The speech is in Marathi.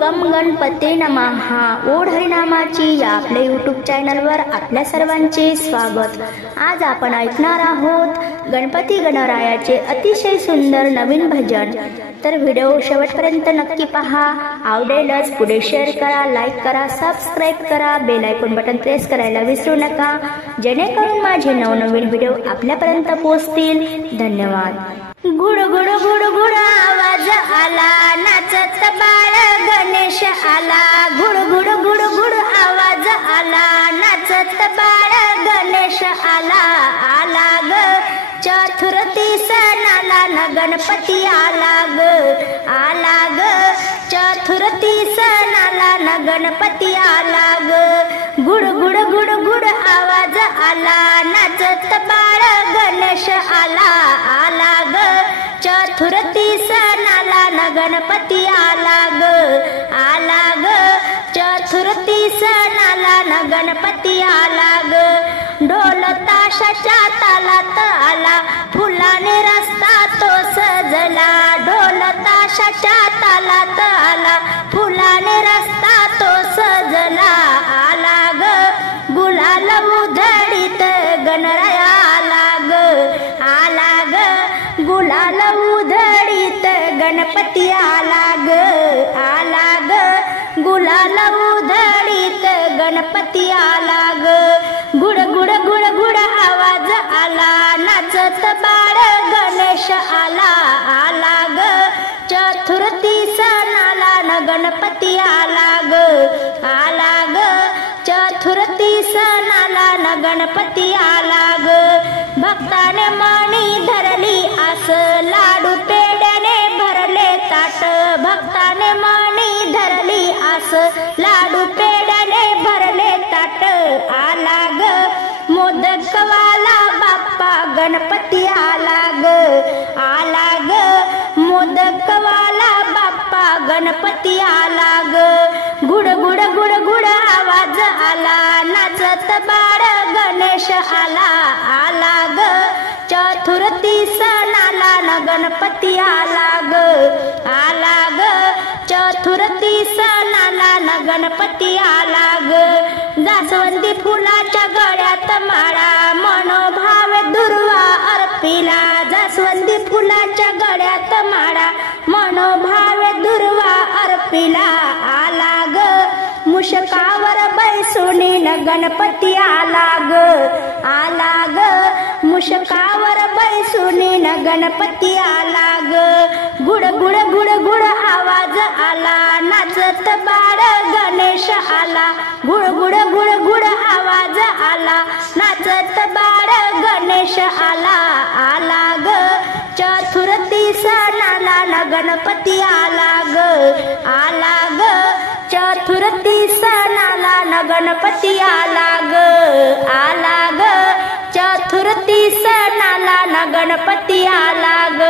गम गणपते नमः। ओढ हरिनामाची या आपल्या यूट्यूब चॅनलवर आपल्या सर्वांचे स्वागत। आज आपण ऐकणार आहोत गणपती गणरायाचे अतिशय सुंदर नवीन भजन। तर व्हिडिओ शेवटपर्यंत नक्की पहा। आवडेलच पुढे शेअर करा, लाईक करा, सबस्क्राईब करा, बेल आयकॉन बटन प्रेस करायला विसरू नका, जेणेकरून माझे नवनवीन व्हिडिओ आपल्यापर्यंत पोहोचतील। धन्यवाद। गुड गुड गुड गुड आवाज आला, नाचत बाळ गणेश आला। गुड गुड गुड गुड आवाज आला, नाचत बाळ गणेश आला। आला ग चतुर्थी सणाला न गणपती आला ग। आला ग चतुर्थी सणाला न गणपती आला ग। गुड गुड गुड गुड आवाज आला, नाचत बाळ गणेश आला। आला ग चतुर्थी सणाला न गणपती आला ग। आला ग चतुर्थी सणाला न गणपती आला ग। ढोल ताशाच्या तालात आला, फुलाने रस्ता तो सजला। ढोल ताशाच्या तालात आला, फुलाने रस्ता तो सजला। आला ग गुलाल उधळीत गणराया आला ग। आला ग गुलाल उधळीत गणपती आला ग। आला ग गुलाल उधळीत गणपती आला ग। गुड गुड गुड गुड आवाज आला, नाचत बाळ गणेश आला। आला ग चतुर्थी सणाला न गणपती आला ग। आला ग चतुर्थी सणाला न गणपती आला ग। भक्ताने मणी धरली आस, लाडू पेड्याने भरले ताट। भक्ताने मणी धरली आस, लाडू पेड्याने भरले ताट। आला ग मोदकवाला बाप्पा गणपती आला ग। आला ग मोदकवाला बाप्पा गणपती आला ग। गुड गुड गुड गुड आवाज आला, नाचत बाळ गणेश आला। आला ग चतुर्थी सणाला न गणपती आला ग। आला ग चतुर्थी सणाला न गणपती आला ग। जास्वंदी फुलाच्या गळ्यात माळा, मनोभावे दुर्वा अर्पिला। जास्वंदी फुलाच्या गळ्यात माळा, मनोभावे दुर्वा अर्पिला। आला ग मुशकावर बैसुनी न गणपती आला ग। आला ग मुशकावर बैसुनी न गणपती आला ग। गुड गुड गुड गुड आवाज आला, नाचत बाळ गणेश आला। गुड गुड गुड गुड आवाज आला, नाचत बाळ गणेश आला। आला ग चतुर्थी सणाला न गणपती आला ग। आला ग चतुर्थी सणाला न गणपती आला ग। आला ग चतुर्थी सणाला न गणपती आला ग।